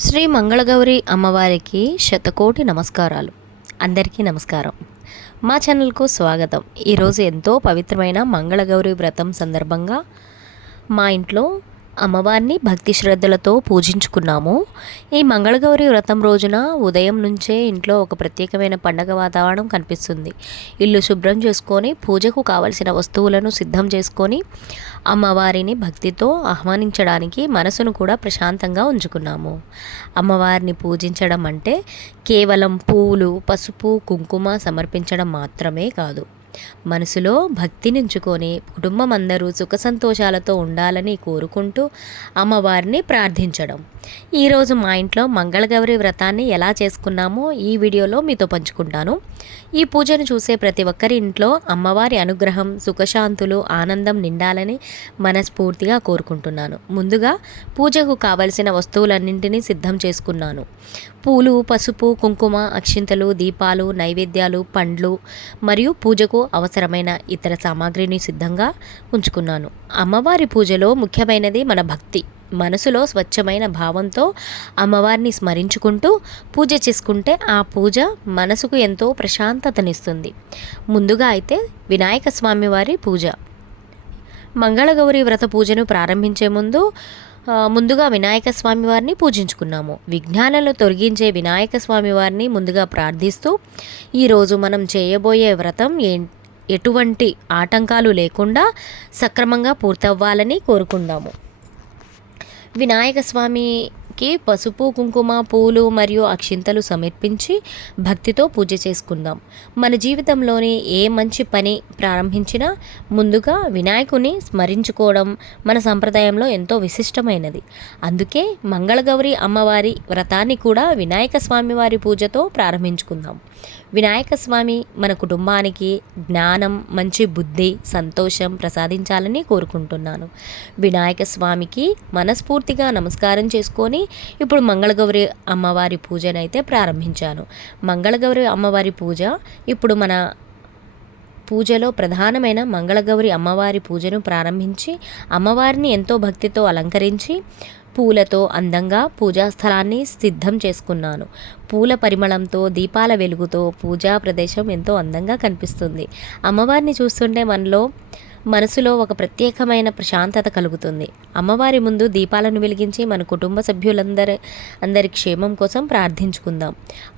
శ్రీ మంగళగౌరి అమ్మవారికి శతకోటి నమస్కారాలు. అందరికీ నమస్కారం. మా ఛానల్కు స్వాగతం. ఈరోజు ఎంతో పవిత్రమైన మంగళగౌరి వ్రతం సందర్భంగా మా ఇంట్లో అమ్మవారిని భక్తి శ్రద్ధలతో పూజించుకున్నాము. ఈ మంగళగౌరి వ్రతం రోజున ఉదయం నుంచే ఇంట్లో ఒక ప్రత్యేకమైన పండగ వాతావరణం కనిపిస్తుంది. ఇల్లు శుభ్రం చేసుకొని పూజకు కావలసిన వస్తువులను సిద్ధం చేసుకొని అమ్మవారిని భక్తితో ఆహ్వానించడానికి మనసును కూడా ప్రశాంతంగా ఉంచుకున్నాము. అమ్మవారిని పూజించడం అంటే కేవలం పూలు, పసుపు, కుంకుమ సమర్పించడం మాత్రమే కాదు, మనసులో భక్తిని ఉంచుకొని కుటుంబం అందరూ సుఖ సంతోషాలతో ఉండాలని కోరుకుంటూ అమ్మవారిని ప్రార్థించడం. ఈరోజు మా ఇంట్లో మంగళగౌరి వ్రతాన్ని ఎలా చేసుకున్నామో ఈ వీడియోలో మీతో పంచుకుంటాను. ఈ పూజను చూసే ప్రతి ఒక్కరి ఇంట్లో అమ్మవారి అనుగ్రహం, సుఖశాంతులు, ఆనందం నిండాలని మనస్ఫూర్తిగా కోరుకుంటున్నాను. ముందుగా పూజకు కావలసిన వస్తువులన్నింటినీ సిద్ధం చేసుకున్నాను. పూలు, పసుపు, కుంకుమ, అక్షింతలు, దీపాలు, నైవేద్యాలు, పండ్లు మరియు పూజకు అవసరమైన ఇతర సామాగ్రిని సిద్ధంగా ఉంచుకున్నాను. అమ్మవారి పూజలో ముఖ్యమైనది మన భక్తి. మనసులో స్వచ్ఛమైన భావంతో అమ్మవారిని స్మరించుకుంటూ పూజ చేసుకుంటే ఆ పూజ మనసుకు ఎంతో ప్రశాంతతనిస్తుంది. ముందుగా అయితే వినాయక స్వామి వారి పూజ. మంగళగౌరి వ్రత పూజను ప్రారంభించే ముందుగా వినాయక స్వామి వారిని పూజించుకున్నాము. విఘ్నాలను తొలగించే వినాయక స్వామి వారిని ముందుగా ప్రార్థిస్తూ ఈరోజు మనం చేయబోయే వ్రతం ఎటువంటి ఆటంకాలు లేకుండా సక్రమంగా పూర్తవ్వాలని కోరుకుందాము. వినాయక స్వామికి పసుపు, కుంకుమ, పూలు మరియు అక్షింతలు సమర్పించి భక్తితో పూజ చేసుకుందాం. మన జీవితంలోని ఏ మంచి పని ప్రారంభించినా ముందుగా వినాయకుని స్మరించుకోవడం మన సంప్రదాయంలో ఎంతో విశిష్టమైనది. అందుకే మంగళగౌరి అమ్మవారి వ్రతాన్ని కూడా వినాయక స్వామి వారి పూజతో ప్రారంభించుకుందాం. వినాయక స్వామి మన కుటుంబానికి జ్ఞానం, మంచి బుద్ధి, సంతోషం ప్రసాదించాలని కోరుకుంటున్నాను. వినాయక స్వామికి మనస్ఫూర్తిగా నమస్కారం చేసుకొని ఇప్పుడు మంగళగౌరి అమ్మవారి పూజనైతే ప్రారంభించాను. మంగళగౌరి అమ్మవారి పూజ ఇప్పుడు మన పూజలో ప్రధానమైన మంగళగౌరి అమ్మవారి పూజను ప్రారంభించి అమ్మవారిని ఎంతో భక్తితో అలంకరించి పూలతో అందంగా పూజా స్థలాన్ని సిద్ధం చేసుకున్నాను. పూల పరిమళంతో, దీపాల వెలుగుతో పూజా ప్రదేశం ఎంతో అందంగా కనిపిస్తుంది. అమ్మవారిని చూస్తుంటే మనసులో ఒక ప్రత్యేకమైన ప్రశాంతత కలుగుతుంది. అమ్మవారి ముందు దీపాలను వెలిగించి మన కుటుంబ సభ్యులందరి క్షేమం కోసం ప్రార్థించుకుందాం.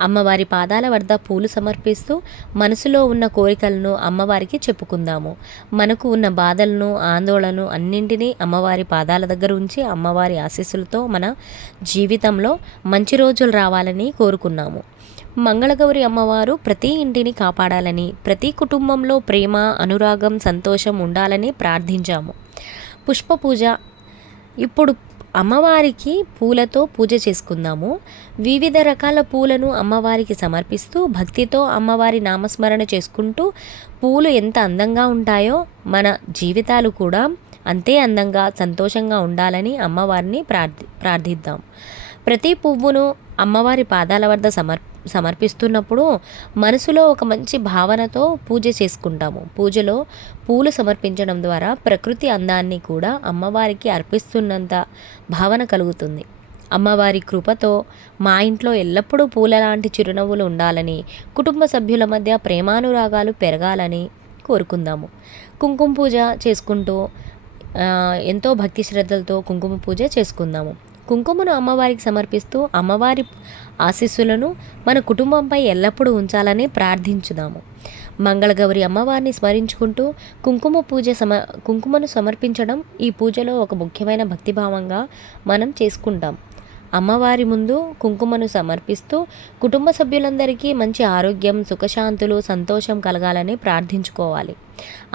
అమ్మవారి పాదాల వద్ద పూలు సమర్పిస్తూ మనసులో ఉన్న కోరికలను అమ్మవారికి చెప్పుకుందాము. మనకు ఉన్న బాధలను, ఆందోళనను అన్నింటినీ అమ్మవారి పాదాల దగ్గర ఉంచి అమ్మవారి ఆశీస్సులతో మన జీవితంలో మంచి రోజులు రావాలని కోరుకున్నాము. మంగళగౌరి అమ్మవారు ప్రతి ఇంటిని కాపాడాలని, ప్రతి కుటుంబంలో ప్రేమ, అనురాగం, సంతోషం ఉండాలని ప్రార్థించాము. పుష్ప పూజ. ఇప్పుడు అమ్మవారికి పూలతో పూజ చేసుకుందాము. వివిధ రకాల పూలను అమ్మవారికి సమర్పిస్తూ భక్తితో అమ్మవారి నామస్మరణ చేసుకుంటూ పూలు ఎంత అందంగా ఉంటాయో మన జీవితాలు కూడా అంతే అందంగా, సంతోషంగా ఉండాలని అమ్మవారిని ప్రార్థిద్దాం. ప్రతి పువ్వును అమ్మవారి పాదాల వద్ద సమర్పిస్తున్నప్పుడు మనసులో ఒక మంచి భావనతో పూజ చేసుకుంటాము. పూజలో పూలు సమర్పించడం ద్వారా ప్రకృతి అందాన్ని కూడా అమ్మవారికి అర్పిస్తున్నంత భావన కలుగుతుంది. అమ్మవారి కృపతో మా ఇంట్లో ఎల్లప్పుడూ పూల లాంటి చిరునవ్వులు ఉండాలని, కుటుంబ సభ్యుల మధ్య ప్రేమానురాగాలు పెరగాలని కోరుకుందాము. కుంకుమ పూజ చేసుకుంటూ ఎంతో భక్తి శ్రద్ధలతో కుంకుమ పూజ చేసుకుందాము. కుంకుమను అమ్మవారికి సమర్పిస్తూ అమ్మవారి ఆశీస్సులను మన కుటుంబంపై ఎల్లప్పుడూ ఉంచాలని ప్రార్థించుదాము. మంగళగౌరి అమ్మవారిని స్మరించుకుంటూ కుంకుమను సమర్పించడం ఈ పూజలో ఒక ముఖ్యమైన భక్తిభావంగా మనం చేసుకుంటాం. అమ్మవారి ముందు కుంకుమను సమర్పిస్తూ కుటుంబ సభ్యులందరికీ మంచి ఆరోగ్యం, సుఖశాంతులు, సంతోషం కలగాలని ప్రార్థించుకోవాలి.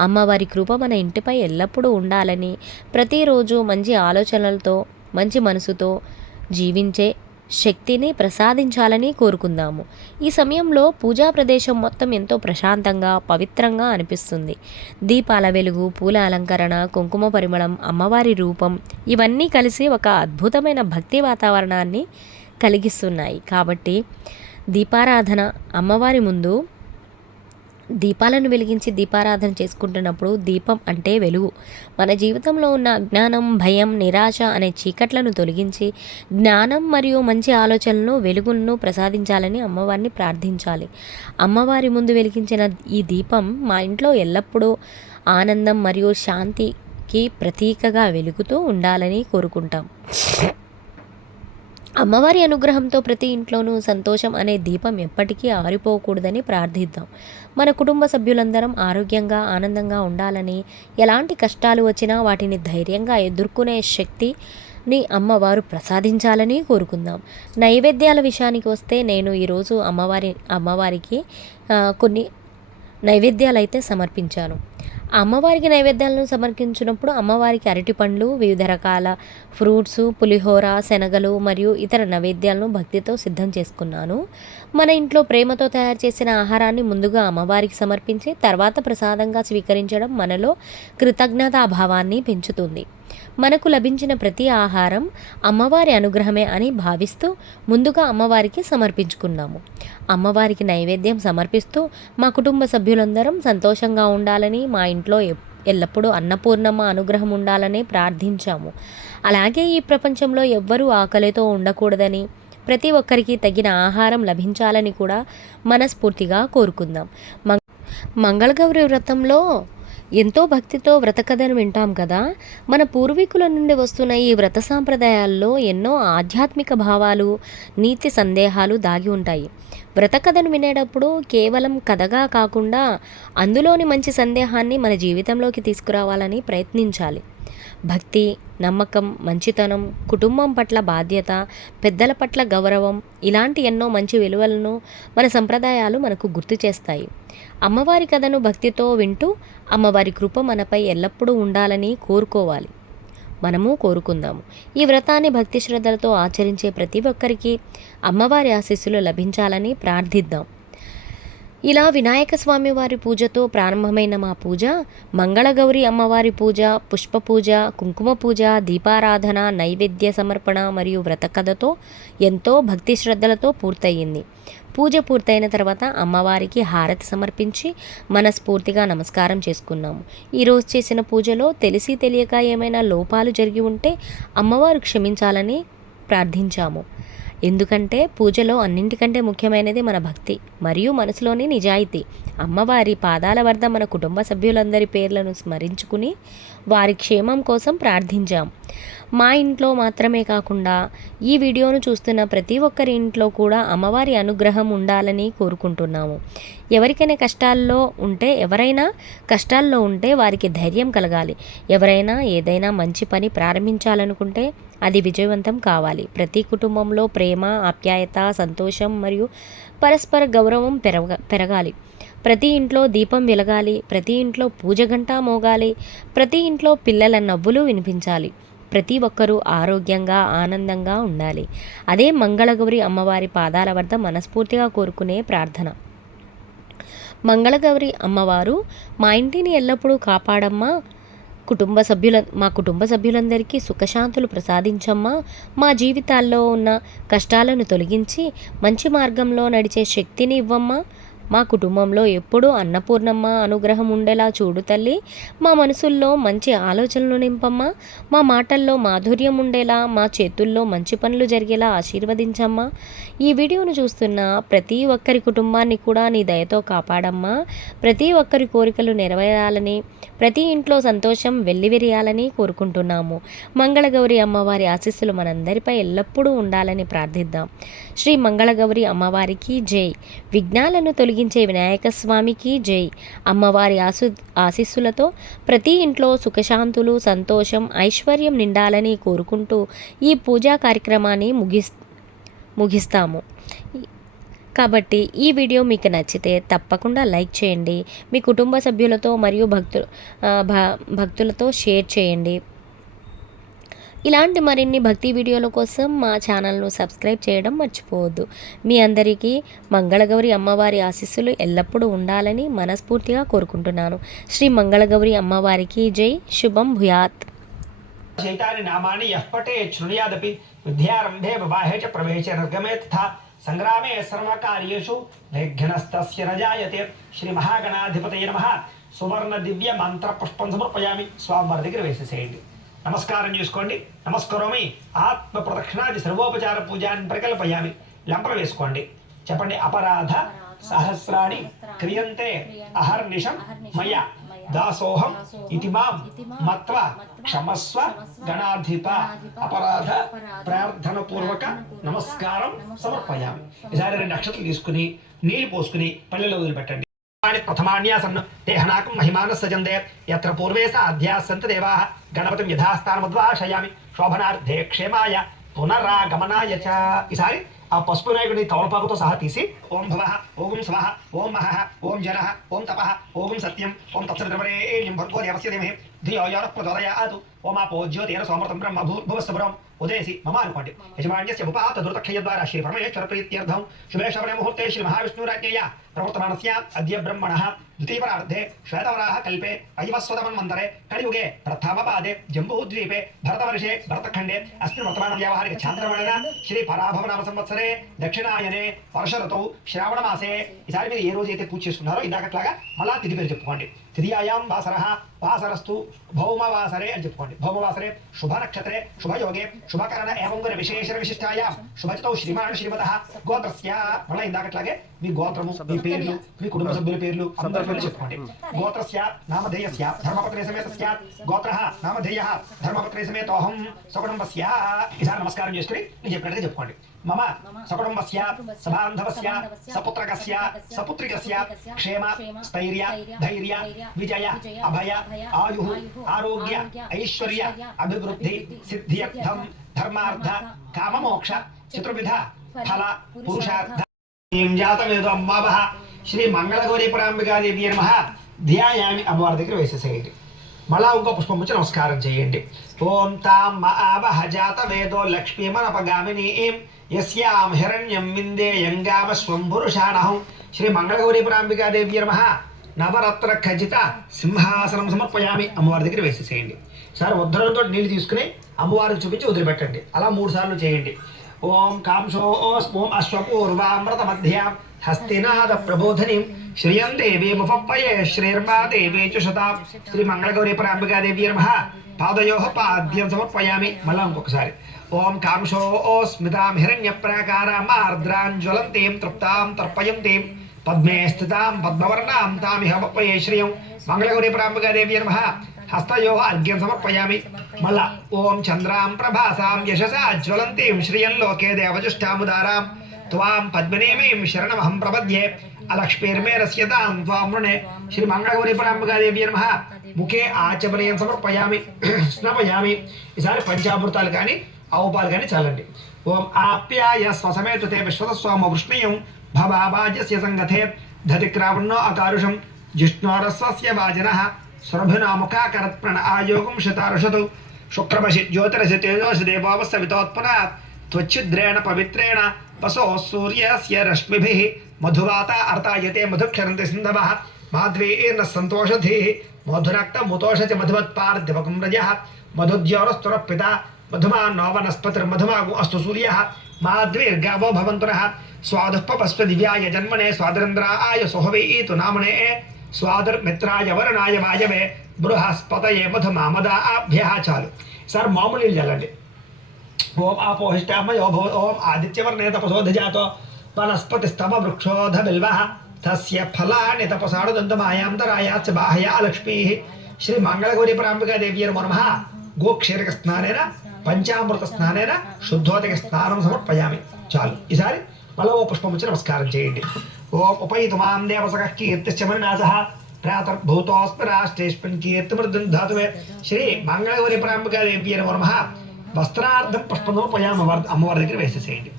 అమ్మవారి కృప మన ఇంటిపై ఎల్లప్పుడూ ఉండాలని, ప్రతిరోజు మంచి ఆలోచనలతో, మంచి మనసుతో జీవించే శక్తిని ప్రసాదించాలని కోరుకుందాము. ఈ సమయంలో పూజా ప్రదేశం మొత్తం ఎంతో ప్రశాంతంగా, పవిత్రంగా అనిపిస్తుంది. దీపాల వెలుగు, పూల అలంకరణ, కుంకుమ పరిమళం, అమ్మవారి రూపం ఇవన్నీ కలిసి ఒక అద్భుతమైన భక్తి వాతావరణాన్ని కలిగిస్తున్నాయి. కాబట్టి దీపారాధన, అమ్మవారి ముందు దీపాలను వెలిగించి దీపారాధన చేసుకుంటున్నప్పుడు దీపం అంటే వెలుగు. మన జీవితంలో ఉన్న అజ్ఞానం, భయం, నిరాశ అనే చీకట్లను తొలగించి జ్ఞానం మరియు మంచి ఆలోచనలను, వెలుగులను ప్రసాదించాలని అమ్మవారిని ప్రార్థించాలి. అమ్మవారి ముందు వెలిగించిన ఈ దీపం మా ఇంట్లో ఎల్లప్పుడూ ఆనందం మరియు శాంతికి ప్రతీకగా వెలుగుతూ ఉండాలని కోరుకుంటాం. అమ్మవారి అనుగ్రహంతో ప్రతి ఇంట్లోనూ సంతోషం అనే దీపం ఎప్పటికీ ఆరిపోకూడదని ప్రార్థిద్దాం. మన కుటుంబ సభ్యులందరం ఆరోగ్యంగా, ఆనందంగా ఉండాలని, ఎలాంటి కష్టాలు వచ్చినా వాటిని ధైర్యంగా ఎదుర్కొనే శక్తిని అమ్మవారు ప్రసాదించాలని కోరుకుందాం. నైవేద్యాల విషయానికి వస్తే నేను ఈరోజు అమ్మవారికి కొన్ని నైవేద్యాలు అయితే సమర్పించాను. అమ్మవారికి నైవేద్యాలను సమర్పించినప్పుడు అమ్మవారికి అరటిపండ్లు, వివిధ రకాల ఫ్రూట్స్, పులిహోర, శనగలు మరియు ఇతర నైవేద్యాలను భక్తితో సిద్ధం చేసుకున్నాను. మన ఇంట్లో ప్రేమతో తయారు చేసిన ఆహారాన్ని ముందుగా అమ్మవారికి సమర్పించి తర్వాత ప్రసాదంగా స్వీకరించడం మనలో కృతజ్ఞతాభావాన్ని పెంచుతుంది. మనకు లభించిన ప్రతి ఆహారం అమ్మవారి అనుగ్రహమే అని భావిస్తూ ముందుగా అమ్మవారికి సమర్పించుకున్నాము. అమ్మవారికి నైవేద్యం సమర్పిస్తూ మా కుటుంబ సభ్యులందరం సంతోషంగా ఉండాలని, మా ఇంట్లో ఎల్లప్పుడూ అన్నపూర్ణమ్మ అనుగ్రహం ఉండాలని ప్రార్థించాము. అలాగే ఈ ప్రపంచంలో ఎవ్వరూ ఆకలితో ఉండకూడదని, ప్రతి ఒక్కరికి తగిన ఆహారం లభించాలని కూడా మనస్ఫూర్తిగా కోరుకుందాం. మంగళగౌరి వ్రతంలో ఎంతో భక్తితో వ్రత కథను వింటాం కదా. మన పూర్వీకుల నుండి వస్తున్న ఈ వ్రత సాంప్రదాయాల్లో ఎన్నో ఆధ్యాత్మిక భావాలు, నీతి సందేహాలు దాగి ఉంటాయి. వ్రత కథను వినేటప్పుడు కేవలం కథగా కాకుండా అందులోని మంచి సందేహాన్ని మన జీవితంలోకి తీసుకురావాలని ప్రయత్నించాలి. భక్తి, నమ్మకం, మంచితనం, కుటుంబం పట్ల బాధ్యత, పెద్దల పట్ల గౌరవం, ఇలాంటి ఎన్నో మంచి విలువలను మన సంప్రదాయాలు మనకు గుర్తు చేస్తాయి. అమ్మవారి కథను భక్తితో వింటూ అమ్మవారి కృప మనపై ఎల్లప్పుడూ ఉండాలని మనము కోరుకుందాము. ఈ వ్రతాన్ని భక్తి శ్రద్ధలతో ఆచరించే ప్రతి ఒక్కరికి అమ్మవారి ఆశీస్సులు లభించాలని ప్రార్థిద్దాం. ఇలా వినాయక స్వామి వారి పూజతో ప్రారంభమైన మా పూజ మంగళగౌరి అమ్మవారి పూజ, పుష్ప పూజ, కుంకుమ పూజ, దీపారాధన, నైవేద్య సమర్పణ మరియు వ్రత కథతో ఎంతో భక్తి శ్రద్ధలతో పూర్తయింది. పూజ పూర్తయిన తర్వాత అమ్మవారికి హారతి సమర్పించి మనస్ఫూర్తిగా నమస్కారం చేసుకున్నాము. ఈరోజు చేసిన పూజలో తెలిసి తెలియక ఏమైనా లోపాలు జరిగి ఉంటే అమ్మవారు క్షమించాలని ప్రార్థించాము. ఎందుకంటే పూజలో అన్నింటికంటే ముఖ్యమైనది మన భక్తి మరియు మనసులోని నిజాయితీ. అమ్మవారి పాదాల వద్ద మన కుటుంబ సభ్యులందరి పేర్లను స్మరించుకుని వారి క్షేమం కోసం ప్రార్థించాం. మా ఇంట్లో మాత్రమే కాకుండా ఈ వీడియోను చూస్తున్న ప్రతి ఒక్కరి ఇంట్లో కూడా అమ్మవారి అనుగ్రహం ఉండాలని కోరుకుంటున్నాము. ఎవరైనా కష్టాల్లో ఉంటే వారికి ధైర్యం కలగాలి. ఎవరైనా ఏదైనా మంచి పని ప్రారంభించాలనుకుంటే అది విజయవంతం కావాలి. ప్రతి కుటుంబంలో ప్రేమ, ఆప్యాయత, సంతోషం మరియు పరస్పర గౌరవం పెరగాలి. ప్రతి ఇంట్లో దీపం వెలగాలి. ప్రతి ఇంట్లో పూజ గంట మోగాలి. ప్రతి ఇంట్లో పిల్లల నవ్వులు వినిపించాలి. ప్రతి ఒక్కరూ ఆరోగ్యంగా, ఆనందంగా ఉండాలి. అదే మంగళగౌరి అమ్మవారి పాదాల వద్ద మనస్ఫూర్తిగా కోరుకునే ప్రార్థన. మంగళగౌరి అమ్మవారు మా ఇంటిని ఎల్లప్పుడూ కాపాడమ్మా. మా కుటుంబ సభ్యులందరికీ సుఖశాంతులు ప్రసాదించమ్మా. మా జీవితాల్లో ఉన్న కష్టాలను తొలగించి మంచి మార్గంలో నడిచే శక్తిని ఇవ్వమ్మా. మా కుటుంబంలో ఎప్పుడూ అన్నపూర్ణమ్మ అనుగ్రహం ఉండేలా చూడు తల్లి. మా మనసుల్లో మంచి ఆలోచనలు నింపమ్మా. మా మాటల్లో మాధుర్యం ఉండేలా, మా చేతుల్లో మంచి పనులు జరిగేలా ఆశీర్వదించమ్మా. ఈ వీడియోను చూస్తున్న ప్రతి ఒక్కరి కుటుంబాన్ని కూడా నీ దయతో కాపాడమ్మా. ప్రతి ఒక్కరి కోరికలు నెరవేరాలని, ప్రతి ఇంట్లో సంతోషం వెల్లివిరియాలని కోరుకుంటున్నాము. మంగళగౌరి అమ్మవారి ఆశీస్సులు మనందరిపై ఎల్లప్పుడూ ఉండాలని ప్రార్థిద్దాం. శ్రీ మంగళగౌరి అమ్మవారికి జై. విఘ్నాలను తొలగించే వినాయక స్వామికి జై. అమ్మవారి ఆశీస్సులతో ప్రతి ఇంట్లో సుఖశాంతులు, సంతోషం, ఐశ్వర్యం నిండాలని కోరుకుంటూ ఈ పూజా కార్యక్రమాన్ని ముగిస్తాము. కాబట్టి ఈ వీడియో మీకు నచ్చితే తప్పకుండా లైక్ చేయండి. మీ కుటుంబ సభ్యులతో మరియు భక్తులతో షేర్ చేయండి. ఇలాంటి మరిన్ని భక్తి వీడియోల కోసం మా ఛానల్ను సబ్స్క్రైబ్ చేయడం మర్చిపోవద్దు. మీ అందరికీ మంగళగౌరి అమ్మవారి ఆశీస్సులు ఎల్లప్పుడూ ఉండాలని మనస్ఫూర్తిగా కోరుకుంటున్నాను. శ్రీ మంగళగౌరి అమ్మవారికి జై. శుభం భూయాత్. చైతాని నామాని యః పఠేత్ శృణుయాదపి విద్యారంభే వివాహే చ ప్రవేశే నిర్గమే తథా సంగ్రామే సర్వకార్యేషు నిర్ఘ్నస్తస్య న జాయతే. శ్రీ మహాగణాధిపతయ నమః. సువర్ణ దివ్య మంత్ర పుష్పం సమర్పయామి. స్వామివారి దగ్గర వేసేసేయండి. నమస్కారం చేసుకోండి. నమస్కరోమి. ఆత్మ ప్రదక్షిణాది సర్వోపచార పూజాన్ని ప్రకల్పయామి. లంపలు వేసుకోండి. చెప్పండి. అపరాధ సహస్రాణి క్రియంతే అహర్నిశం మయా దాసోహం ఇతి మాం మత్వా క్షమస్వ గణాధిప. అపరాధ ప్రార్థన పూర్వక నమస్కారం సమర్పయామి. ఈసారి 2 అక్షతలు తీసుకుని నీళ్లు పోసుకుని పల్లెలో వదిలిపెట్టండి. ప్రథమాన్యాసన్ దేహనాకం మహిమాన సజందే యత్ర పూర్వే సాధ్యాసంత దేవాః గణపతిం యథాస్థానముద్వాశయామి శోభనార్థే క్షేమాయ పునరాగమనాయ చ. ఈసారి ఆ పసుపు నాయకుడిని తమలపాకుతో సహా తీసి ఓం భవః ఓం స్వః ఓం మహః ఓం జనః ఓం తపః ఓం సత్యం ఓం తత్సవితుర్వరేణ్యం భర్గో దేవస్య ధీమహి ధియో యో నః ప్రచోదయాత్ ఓమాపో జ్యోతిర సోమృతం బ్రహ్మ భూర్భువస్సుబ్రహ్మ ఉదయసి మమ అనుకోండి. యజమాన్యస్య ఉపపాత దుర్దక్షయ ద్వారా శ్రీ పరమేశ్వర ప్రీత్యర్థం శుభే శ్రవణే ముహూర్తే శ్రీ మహావిష్ణురాజ్ఞయ ప్రవర్తమానస్య అద్య బ్రహ్మణః ద్వితీయపరార్ధే శ్వేతవరాహ కల్పే అయవస్వతమన్వంతరే కలియుగే ప్రథమపాదే జంబూద్వీపే భరతవర్షే భరతఖండే అస్మిన్ వర్తమాన వ్యావహారిక చాంద్రమణన శ్రీ పరాభవనామ సంవత్సరే దక్షిణాయనే వర్ష ఋతువు శ్రావణ మాసే. ఈసారి మీరు ఏ రోజు అయితే పూజ చేసుకున్నారో ఇందాకట్లాగా మళ్ళా తిథి పేరు చెప్పుకోండి. తిథియాయాం వాసరః వాసరస్తు భౌమవాసరే అని చెప్పుకోండి. భౌమవాసరే శుభ నక్షత్రే శుభయోగే శుభకరణ ఏవంగుర విశేషణ విశిష్టాయాం శుభచితౌ శ్రీమాన్ శ్రీమతః గోత్రస్య. మళ్ళీ ఇందాకట్లాగే మీ గోత్రము మీ పేర్లు మీ కుటుంబ సభ్యుల పేర్లు అందరి పేర్లు చెప్పుకోండి. గోత్రస్య నామధేయస్య ధర్మపత్రే సమేతస్య గోత్రః నామధేయః ధర్మపత్రే సమేతోహం సకుటుంబస్య. ఈసారి నమస్కారం చేసుకుని నేను చెప్పినట్టుగా చెప్పుకోండి. మమ సకుటుంబస్య సబాంధవస్య సపుత్రకస్య సపుత్రికస్య క్షేమ స్థైర్య ధైర్య విజయ అభయ ఆయు ఆరోగ్య ఐశ్వర్య అభివృద్ధి సిద్ధ్యర్థం ధర్మార్థ కామమోక్ష చతుర్విధ ఫల పురుషార్థ జాతమేదో అమ్మావహ శ్రీ మంగళగౌరీ పరాంబికాదేవి నమః. ధ్యాయామి. అమ్మవారి దగ్గర వేసేసేయండి. మళ్ళా ఇంకో పుష్పం వచ్చి నమస్కారం చేయండి. ఓం తాం మఆవహ జాతవేదో లక్ష్మీమనపగామినీం యస్యాం హిరణ్యం విందేయం గామ స్వంపురుషాణహం. శ్రీ మంగళగౌరీ పరాంబికాదేవి నమః. నవరత్న ఖచ్చిత సింహాసనం సమర్పయామి. అమ్మవారి దగ్గర వేసేసేయండి. సార్ ఉద్ధరణతో నీళ్ళు తీసుకుని అమ్మవారికి చూపించి వదిలిపెట్టండి. అలా 3 సార్లు చేయండి. ఓం కాంశో ఓం అశ్వపూర్వామృత మధ్యాం హస్తినాద ప్రబోధనిం శ్రియం దేవీముపప్పయే శ్రీర్మా దేవీ చుషతాం. శ్రీ మంగళగౌరీ పరాంబికాదేవి నమః. పాదయోః పాద్యం సమర్పయామి. మళ్ళా ఇంకొకసారి. ఓం కాంశో స్మితాం హిరణ్య ప్రాకారాం ఆర్ద్రాం జ్వలంతీం తృప్తాం తర్పయంతీం పద్మే స్థితాం పద్మవర్ణాం తామిహ పప్పయే శ్రియం మంగళగౌరీ పరాంబికాదేవి నమః. హస్తయోః అర్ఘ్యం సమర్పయామి. మళ్ళా ఓం చంద్రాం ప్రభాసాం యశసా జ్వలంతీం శ్రియం లోకే దేవజుష్టాముదారాం త్వాం పద్మనేమీం శరణమహం ప్రపద్యే అలక్ష్మీర్మే రస్యతాం త్వాం వృణే. శ్రీ మంగళగౌరీ పరాంబికాదేవి నమః. ముఖే ఆచమనీయం సమర్పయామి స్నపయామి. ఈసారి పంచామృతాలు కానీ ఆవు పాలు కానీ చల్లండి. ఓం ఆప్యాయ స్వసమేతుతే విశ్వతస్వామ వృష్ణీయం భవాజస్య సంగతే ధతిక్రావణో అకారుషం జిష్ణోరస్వస్య వాజనః సురభినాముఖాకరత్ప్రణ ఆయోగం శతారుషతు శుక్రమసి జ్యోతిరసి తేజోసి దేవోపస్య వితోత్పన్నాత్ త్వచ్ఛిద్రేణ పవిత్రేణ వసో సూర్యస్య రశ్మిభిః మధువాత అర్తాయతే మధుక్షరంతి సింధవః మాధ్వీర్న సంతోషధీః మధురక్తముతోష చ మధువత్పార్థివకం రజః మధుద్యోరస్తురః పితా మధుమాన్నో వనస్పతిర్మధుమాగో అస్తు సూర్యః మాధ్వీర్గావో భవంతునః స్వాదుఃపపస్వ దివ్యాయ జన్మనే స్వాదరింద్రాయ సుహవీతు నామనే స్వాదుర్మిత్రాయ వరుణాయ వాయవే బృహస్పతయే మధుమామదాభ్యః. చాలు. సార్ మామూలు నీళ్ళు చల్లండి. ఓం ఆపోహిష్టామయో భవ ఓం ఆదిత్యవర్ణే తపసోధిజాతో వనస్పతిస్తమ వృక్షోధ బిల్వః తస్య ఫలాని తపసాడుదంతమాయాంతరాయాచ్చ బాహయా లక్ష్మీః. శ్రీ మంగళగౌరీ పరాంబికాదేవి నమః. గోక్షీరక స్నానేన పంచామృత స్నానేన శుద్ధోదక స్నానం సమర్పయామి. చాలు. ఈసారి మళ్ళీ ఓ పుష్పం వచ్చి నమస్కారం చేయండి. ఓం ఉపైతుమాం దేవసకః కీర్తిశ్చ మణినాథః ప్రాతర్భూతోస్మి రాష్ట్రేష్మిన్ కీర్తిమృద్ధం ధాతువే. శ్రీ మంగళగౌరీ పరాంబికాదేవి నమః. వస్త్రార్థం పుష్పం సమర్పయామి. అమ్మవారి దగ్గర వేసేసేయండి.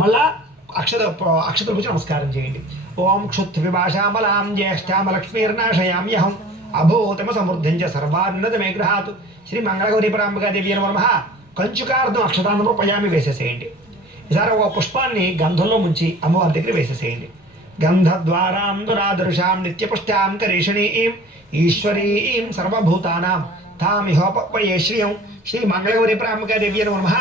మళ్ళా అక్షతలు వచ్చి నమస్కారం చేయండి. ఓం క్షుత్విభాషామలాం జ్యేష్ఠామలక్ష్మీర్నాశయామ్యహం అభూతమ సమృద్ధించ సర్వాన్నతమే గృహాతు. శ్రీ మంగళగౌరీ పరాంబికాదేవి నమః. కంచుకార్థం అక్షతాన్ని సమర్పయామి. వేసేసేయండి. ఈసారి ఒక పుష్పాన్ని గంధంలో ముంచి అమ్మవారి దగ్గర వేసేసేయండి. గంధద్వారాం దురాదృశాం నిత్యపుష్టాం కరీషణీం ఈశ్వరీం సర్వభూతానాం తామిహోపయే శ్రియం. శ్రీ మంగళగౌరీ పరాంబికాదేవి నమః.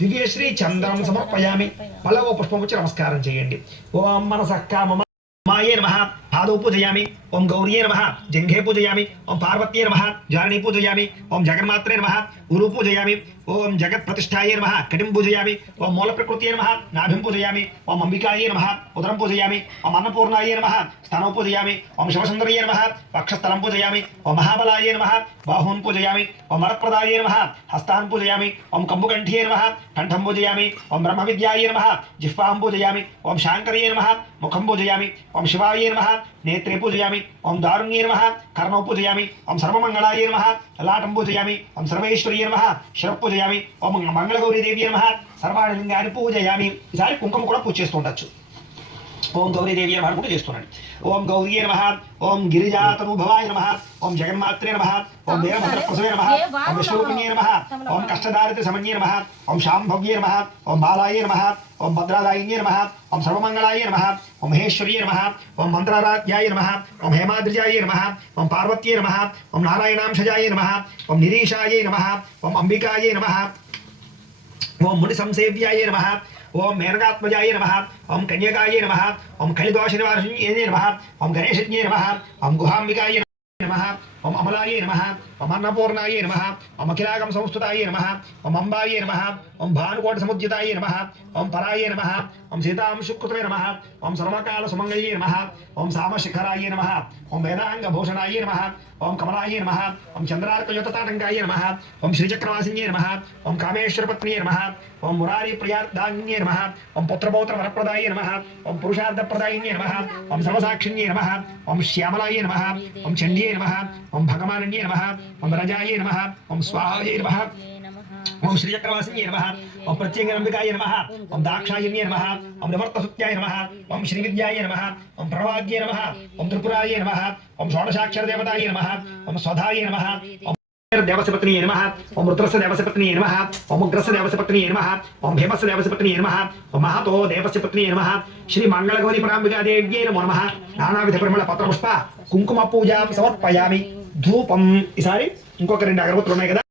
దివ్యశ్రీ చంద్రం సమర్పయామి. పల్లవ పుష్పం వచ్చి నమస్కారం చేయండి. ఓం మనసః కామమ మాయే నమః పాదౌ పూజయామి. ఓం గౌర్యే నమః జంఘే పూజయామి. ఓం పార్వత్యే నమః జారణీ పూజయామి. ఓం జగన్మాత్రే నమః గురు పూజయామి. ఓం జగత్ ప్రతిష్ఠాయే నమః కటిం పూజయామి. ఓం మూల ప్రకృత్యే నమః నాభిం పూజయామి. ఓం అంబికాయే నమః ఉదరం పూజయామి. ఓం అన్నపూర్ణాయే నమః స్థానం పూజయామి. ఓం శివసుందర్యే నమః వక్షస్థలం పూజయామి. ఓం మహాబలాయే నమః బాహూన్ పూజయామి. ఓం వరప్రదాయే నమః హస్తాన్ పూజయామి. ఓం కంబుకంఠ్యే నమః కంఠం పూజయామి. ఓం బ్రహ్మ విద్యాయే నమః జిహ్వాం పూజయామి. ఓం శాంకర్యే నమః ముఖం పూజయామి. ఓం శివాయే నమః నేత్రే పూజయామి. ఓం దారుణ్యే నమః కర్ణౌ పూజయామి. ఓం సర్వమంగళాయే నమః లలాటం పూజయామి. ఓం సర్వేశ్వర్యే నమః శిర పూజయామి. ఓం మంగళగౌరీ దేవి నమః సర్వాణి లింగాన్ని పూజయామి. ఈసారి కుంకుమ కూడా పూజ చేస్తూ ఉండొచ్చు. ఓం గౌరీ దేవి నమః కూడా చేస్తున్నాడు. ఓం గౌర్యే నమః. ఓం గిరిజాతనుభవాయ నమః. ఓం జగన్మాత్రే నమః. ఓం వీరభద్ర ప్రసవే నమః. ఓం విష్ణురూపిణ్యే నమః. ఓం కష్టదారిద్ర్య సమన్యే నమః. ఓం శాంభవ్యే నమః. ఓం బాలాయే నమః. ఓం భద్రాదాయిన్యే నమః. ఓం సర్వమంగళాయ నమః. ఓం మహేశ్వర్యే నమః. ఓం మంత్రారాధ్యాయ నమః. ఓం హేమాద్రిజాయ నమః. ఓం పార్వత్యే నమః. ఓం నారాయణాంశజాయ నమః. ఓం నిరీశాయ నమః. ఓం అంబికాయ నమః. ఓం ముని సంసేవ్యాయ నమః. ఓం మేనకాత్మజాయ నమః. ఓం కన్యకాయ నమః. ఓం కలిదోష నివారిణ్యే నమః. ఓం గణేశజ్ఞే నమః. ఓం గుహాంబికాయ నమః. ఓం అమలాయ నమః. ఓం అన్నపూర్ణాయ నమః. ఓం అఖిలాగం సంస్థుతాయ నమః. ఓం అంబాయ నమః. ఓం భానుకోట సముద్యతాయ నమః. ఓం పరాయ నమః. ఓం సీతాంశుకృతే నమః. ఓం సర్వకాల సుమంగళ్యే నమః. ఓం సామశిఖరాయ నమః. ఓం వేదాంగ భూషణాయ నమః. ఓం కమలాయ నమః. ఓం చంద్రార్కయుతతాటంకాయ నమః. ఓం శ్రీచక్రవాసిన్యే నమః. ఓం కామేశ్వరపత్న్యే నమః. ఓం మురారి ప్రియార్థాన్యే నమః. ఓం పుత్రపౌత్ర వరప్రదాయ నమః. ఓం పురుషార్థప్రదాయిన్యే నమః. ఓం సర్వసాక్షిణ్యే నమః. ఓం శ్యామలాయ నమః. ఓం చండ్యే నమః. ఓం భగమానన్యే నమః. ఓం రజాయే నమః. ఓం స్వాహాయే నమః. ఓం శ్రీచక్రవాసిన్యే నమః. ఓం ప్రత్యేకంబికాయ నమః. ఓం దాక్షాయన్యే నమః. ఓం నివర్తసుత్యాయ నమః. ఓం శ్రీవిద్యాయ నమః. ఓం ప్రణవాద్యే నమః. ఓం త్రిపురాయ నమః. ఓం షోడశాక్షర దేవతాయ నమః. ఓం స్వధాయ నమః. ఓం దేవసపత్ని నమః. ఓం రుద్రస్య దేవసపత్ని నమః. ఓం ఉగ్రస్య దేవసపత్ని నమః. ఓం భీమస్య దేవసపత్ని నమః. ఓం మహాతో దేవస్య పత్ని నమః. శ్రీ మంగళగౌరీ పరాంబికా దేవ్యై నమో నమః. నానావిధ పరిమళ పత్రపుష్ప కుంకుమ పూజ సమర్పయామి. ధూపం. ఈసారి ఇంకొక 2 అగరబత్తులు ఉన్నాయి కదా,